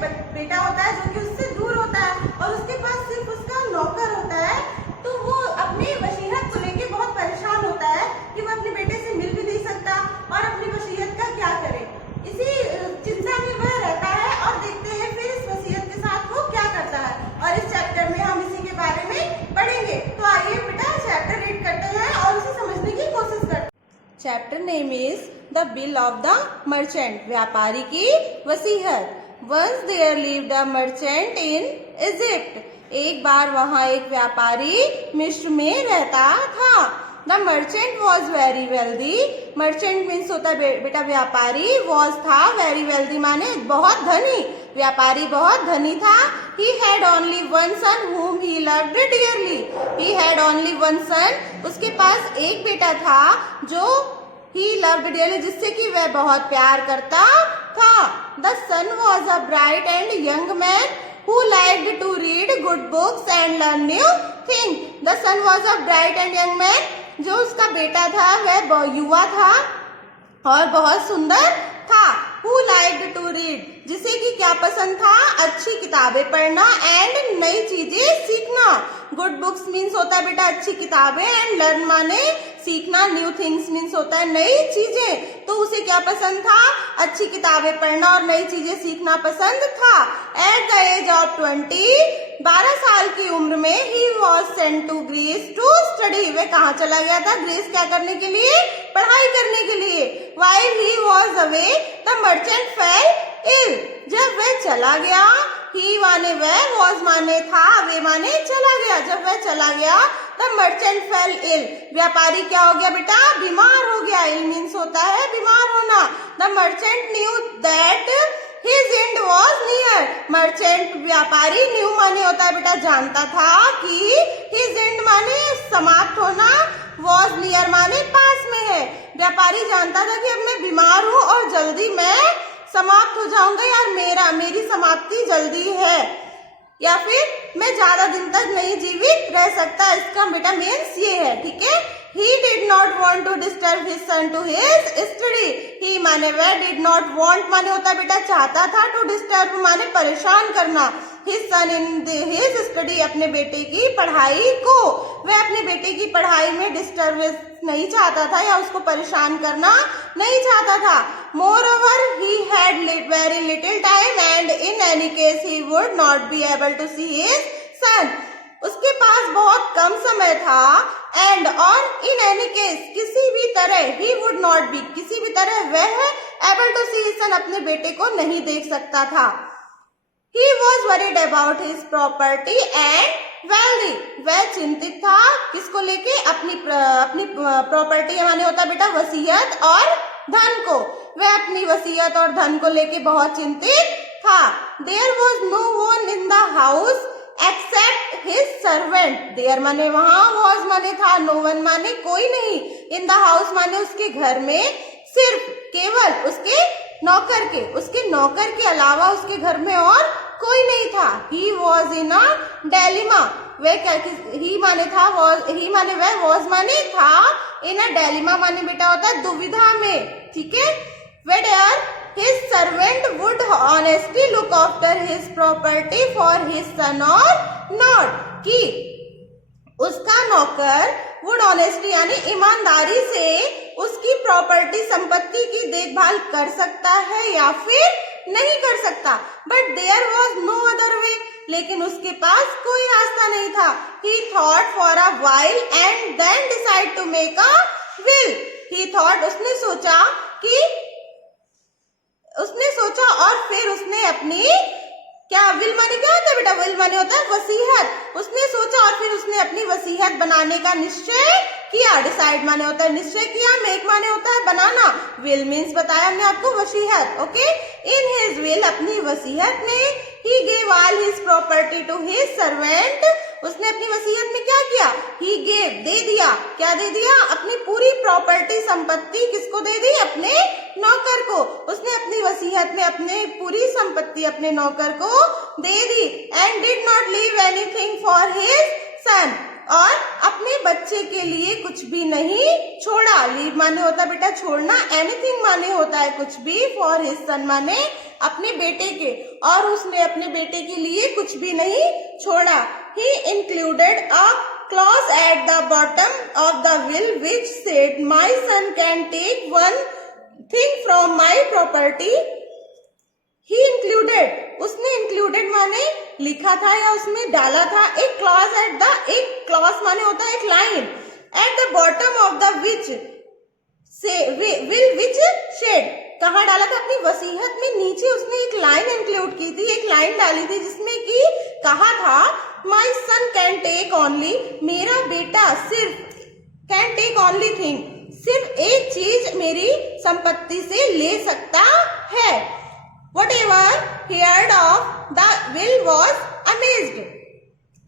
बेटा होता है जो कि उससे दूर होता है और उसके पास सिर्फ उसका नौकर होता है, तो वो अपनी वसीयत को लेके बहुत परेशान होता है कि वो अपने बेटे से मिल भी नहीं सकता और अपनी वसीयत का क्या करे। इसी चिंता में वह रहता है और देखते हैं फिर इस वसीयत के साथ वो क्या करता है, और इस चैप्टर में हम इसी के बारे में पढ़ेंगे। तो आइए बेटा चैप्टर रीड करते हैं और उसे समझने की कोशिश करते हैं। Chapter name is the bill of the merchant, व्यापारी की वसीयत। Once there lived a merchant in Egypt, एक बार वहाँ एक व्यापारी मिस्र में रहता था। The merchant was very wealthy, merchant means होता है बेटा व्यापारी, वॉज था, वेरी वेल्दी माने बहुत धनी, व्यापारी बहुत धनी था। He had only one son whom he loved dearly, he had only one son, उसके पास एक बेटा था जो he loved dearly, जिससे कि वह बहुत प्यार करता था। The son was a bright and young man who liked to read good books and learn new things. The son was a bright and young man, जो उसका बेटा था वह युवा था और बहुत सुंदर था। Who liked to read, जिसे कि क्या पसंद था, अच्छी किताबें पढ़ना एंड नई चीजें सीखना। गुड बुक्स मीन्स होता है बेटा अच्छी किताबें, एंड लर्न माने सीखना, न्यू थिंग्स मीन्स होता है नई चीजें। तो उसे क्या पसंद था, अच्छी किताबें पढ़ना और नई चीजें सीखना पसंद था। एट द एज ऑफ 12 साल की उम्र में he was sent to Greece to study, वह कहाँ चला गया था, ग्रीस क्या करने के लिए, पढ़ाई करने के लिए। While he was away the merchant fell ill, जब वह चला गया, ही माने वह, वॉज माने था, अवे माने चला गया, जब वह चला गया द मर्चेंट फेल इल, व्यापारी क्या हो गया बेटा, बीमार हो गया। इल मीन्स होता है बीमार होना। The merchant knew that his and was near, merchant व्यापारी, न्यू माने होता है बेटा जानता था कि हिज एंड माने समाप्त होना, वॉज नियर माने पास में है। व्यापारी जानता था कि अब मैं बीमार हूँ और जल्दी मैं समाप्त हो जाऊंगा, यार मेरी समाप्ति जल्दी है, या फिर मैं ज्यादा दिन तक नहीं जीवित रह सकता। इसका बेटा मीन्स ये है, ठीक है। He did not want to disturb his son to his study. He माने वह, did not want माने होता है बेटा चाहता था, to disturb माने परेशान करना, his son in his study अपने बेटे की पढ़ाई को, वह अपने बेटे की पढ़ाई में डिस्टर्बेंस नहीं चाहता था या उसको परेशान करना नहीं चाहता था। Moreover, he had very little time and in any case he would not be able to see his son. उसके पास बहुत कम समय था, एंड और इन एनी केस किसी भी तरह, ही वुड नॉट बी किसी भी तरह वह able to see his son अपने बेटे को नहीं देख सकता था। He was worried about his property and wealthy, वह चिंतित था किसको लेके, अपनी प्रॉपर्टी माने होता बेटा वसीयत और धन को, वह अपनी वसीयत और धन को लेके बहुत चिंतित था। There was no one in the house except his servant, there माने वहां, वॉज माने था, नो वन माने कोई नहीं, इन द हाउस माने उसके घर में, सिर्फ केवल उसके नौकर के अलावा उसके घर में और कोई नहीं था। He was in a dilemma, वह क्या, ही माने था, ही माने वह, वॉज माने था, इन अ डेलिमा माने बेटा होता है दुविधा में, ठीक है। Where his servant would honestly look after his property for his son or not, कि उसका नौकर would honestly यानी ईमानदारी से उसकी प्रॉपर्टी संपत्ति की देखभाल कर सकता है या फिर नहीं कर सकता। But there was no other way, लेकिन उसके पास कोई रास्ता नहीं था। he thought for a while and then decided to make a will, he thought उसने सोचा और फिर उसने अपनी, क्या विल माने क्या होता है बेटा, विल माने होता है वसीयत, उसने सोचा और फिर उसने अपनी वसीयत बनाने का निश्चय किया। डिसाइड माने होता है निश्चय किया, मेक माने होता है बनाना, विल मीन्स बताया हमने आपको वसीयत, ओके। इन हिज विल अपनी वसीयत में, he gave all his property to his servant, उसने अपनी वसीयत में क्या किया, ही गेव दे दिया, क्या दे दिया, अपनी पूरी प्रॉपर्टी संपत्ति किसको दे दी, अपने नौकर को। उसने अपनी वसीयत में अपने पूरी संपत्ति अपने नौकर को दे दी। And did not leave anything for his son, और अपने बच्चे के लिए कुछ भी नहीं छोड़ा। लीव माने होता है बेटा छोड़ना, एनीथिंग माने होता है कुछ भी, फॉर हिज सन माने अपने बेटे के, और उसने अपने बेटे के लिए कुछ भी नहीं छोड़ा। He included a clause at the bottom of the will which said, "My son can take one thing from my property." He included, उसने included माने लिखा था या उसमें डाला था एक clause at the, एक clause माने होता है एक line, at the bottom of the which will which said, कहाँ डाला था? अपनी वसीयत में नीचे उसने एक लाइन इंक्लूड की थी, एक लाइन डाली थी जिसमें कि कहा था My son can take only, मेरा बेटा सिर्फ can take only thing, सिर्फ एक चीज मेरी संपत्ति से ले सकता है। Whatever heard of the will was amazed,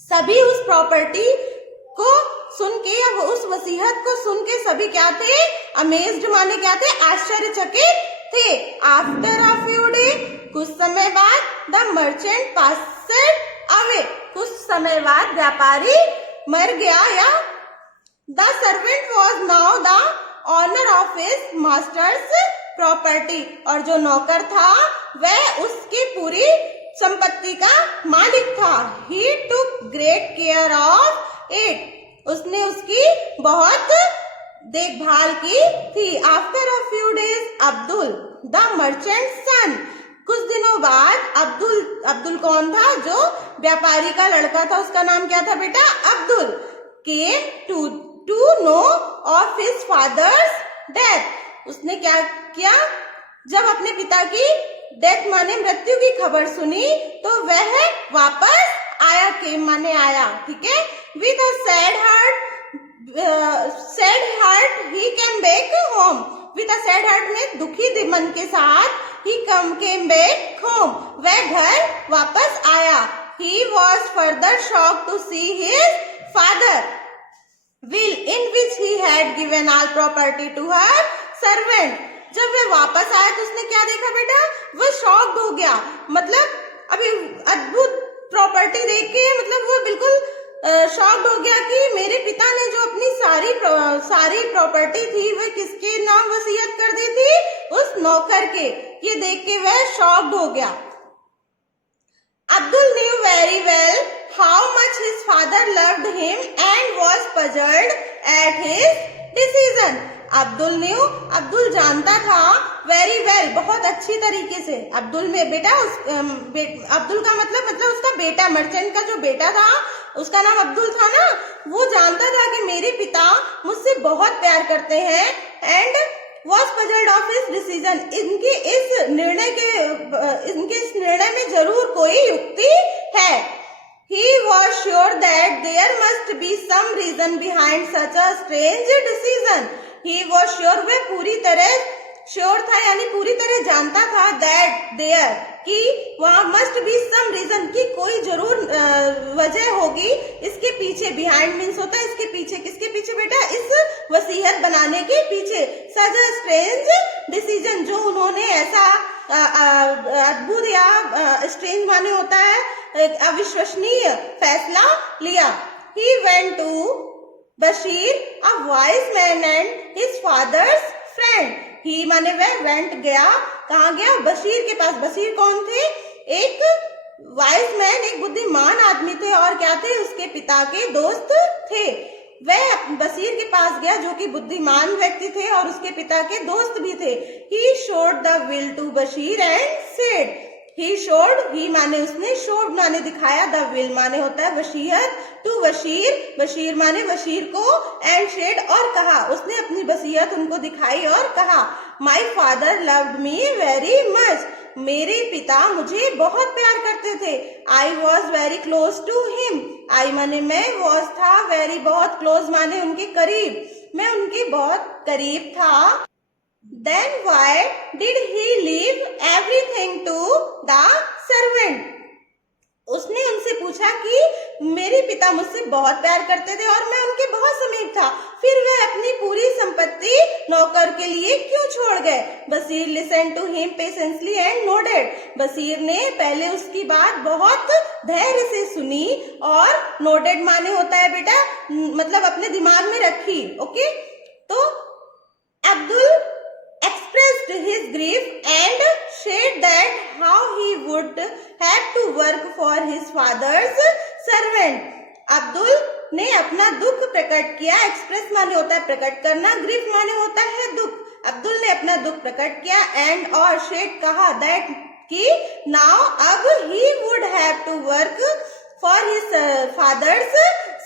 सभी उस प्रॉपर्टी को सुन के या उस वसीयत को सुन के सभी क्या थे? अमेज्ड माने क्या थे? आश्चर्यचकित थे। आफ्टर अ फ्यू डे, कुछ समय बाद, द मर्चेंट पासेड अवे, कुछ समय बाद व्यापारी मर गया या the servant was now the owner of his master's property, और जो नौकर था वह उसकी पूरी संपत्ति का मालिक था। He took great care of it, उसने उसकी बहुत देखभाल की थी। After a few days, Abdul the merchant son, कुछ दिनों बाद अब्दुल कौन था? जो व्यापारी का लड़का था, उसका नाम क्या था बेटा? Abdul. Came to know of his father's death, उसने क्या किया? जब अपने पिता की डेथ माने मृत्यु की खबर सुनी तो वह वापस आया। केम माने आया, ठीक है। With a sad heart he came back home, with a sad heart में दुखी मन के साथ ही केम बैक होम, वह घर वापस आया। He was further shocked to see his father will in which he had given all property to her servant, जब वह वापस आया तो उसने क्या देखा बेटा? वह शॉक्ड हो गया, मतलब अभी अद्भुत प्रॉपर्टी देख के मतलब वो बिल्कुल शॉक्ड हो गया कि मेरे पिता ने जो अपनी सारी प्रॉपर्टी थी वह किसके नाम वसीयत कर दी थी? उस नौकर के। ये देख के वह शॉक्ड हो गया। Abdul knew very well how much his father loved him and was puzzled at his decision. Abdul जानता था very well, बहुत अच्छी तरीके से। अब्दुल में बेटा अब्दुल का मतलब उसका बेटा, मर्चेंट का जो बेटा था उसका नाम अब्दुल था ना, वो जानता था कि मेरे पिता मुझसे बहुत प्यार करते हैं and was puzzled of his decision, इनके इस निर्णय में जरूर कोई युक्ति है। He was sure that there must be some reason behind such a strange decision. He was sure, वह पूरी तरह श्योर था यानी पूरी तरह जानता था that there, कि वहाँ must be some reason, कि कोई जरूर वजह होगी इसके पीछे। behind means होता है इसके पीछे, किसके पीछे बेटा? इस वसीयत बनाने के पीछे। such a strange decision, जो उन्होंने ऐसा अद्भुत या स्ट्रेंज माने होता है अविश्वसनीय फैसला लिया। He went to Bashir, a wise man and his father's friend. He माने वह went गया, कहाँ गया? बशीर के पास। बशीर कौन थे? एक वाइज मैन, एक बुद्धिमान आदमी थे, और क्या थे? उसके पिता के दोस्त थे। वह बशीर के पास गया जो कि बुद्धिमान व्यक्ति थे और उसके पिता के दोस्त भी थे। He showed the will to Bashir and said, he showed, he माने उसने, showed माने दिखाया, the will माने होता है वसीयत, to बशीर माने बशीर को, and said और कहा, उसने अपनी वसीयत उनको दिखाई और कहा। My father loved me very much, मेरे पिता मुझे बहुत प्यार करते थे। I was very close to him, I माने मैं, was था, very बहुत, close माने उनके करीब, मैं उनके बहुत करीब था। Then why did he leave everything to the servant? उसने उनसे पूछा कि मेरे पिता मुझसे बहुत प्यार करते थे और मैं उनके बहुत समीप था, फिर वह अपनी पूरी संपत्ति नौकर के लिए क्यों छोड़ गए? Bashir listened to him patiently and nodded. Bashir ने पहले उसकी बात बहुत धैर्य से सुनी और nodded माने होता है बेटा मतलब अपने दिमाग में रखी। ओके, तो Abdul express expressed his grief and said that how he would have to work for his father's servant. Abdul ने अपना दुख प्रकट किया. एक्सप्रेस माने होता है प्रकट करना, ग्रीफ माने होता है दुख. अब्दुल ने अपना दुख प्रकट किया एंड और शेड कहा दैट कि नाउ अब he would have to work for his father's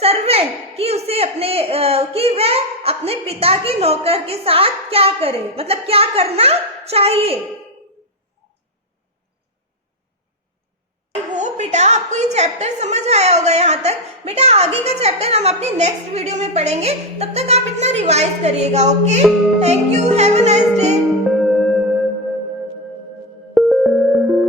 servant, कि उसे अपने कि वह अपने पिता के नौकर के साथ क्या करे, मतलब क्या करना चाहिए. वो बेटा आपको ये चैप्टर समझ आया होगा यहाँ तक. बेटा आगे का चैप्टर हम अपनी नेक्स्ट वीडियो में पढ़ेंगे, तब तक आप इतना रिवाइज करिएगा. Okay, thank you, have a nice day.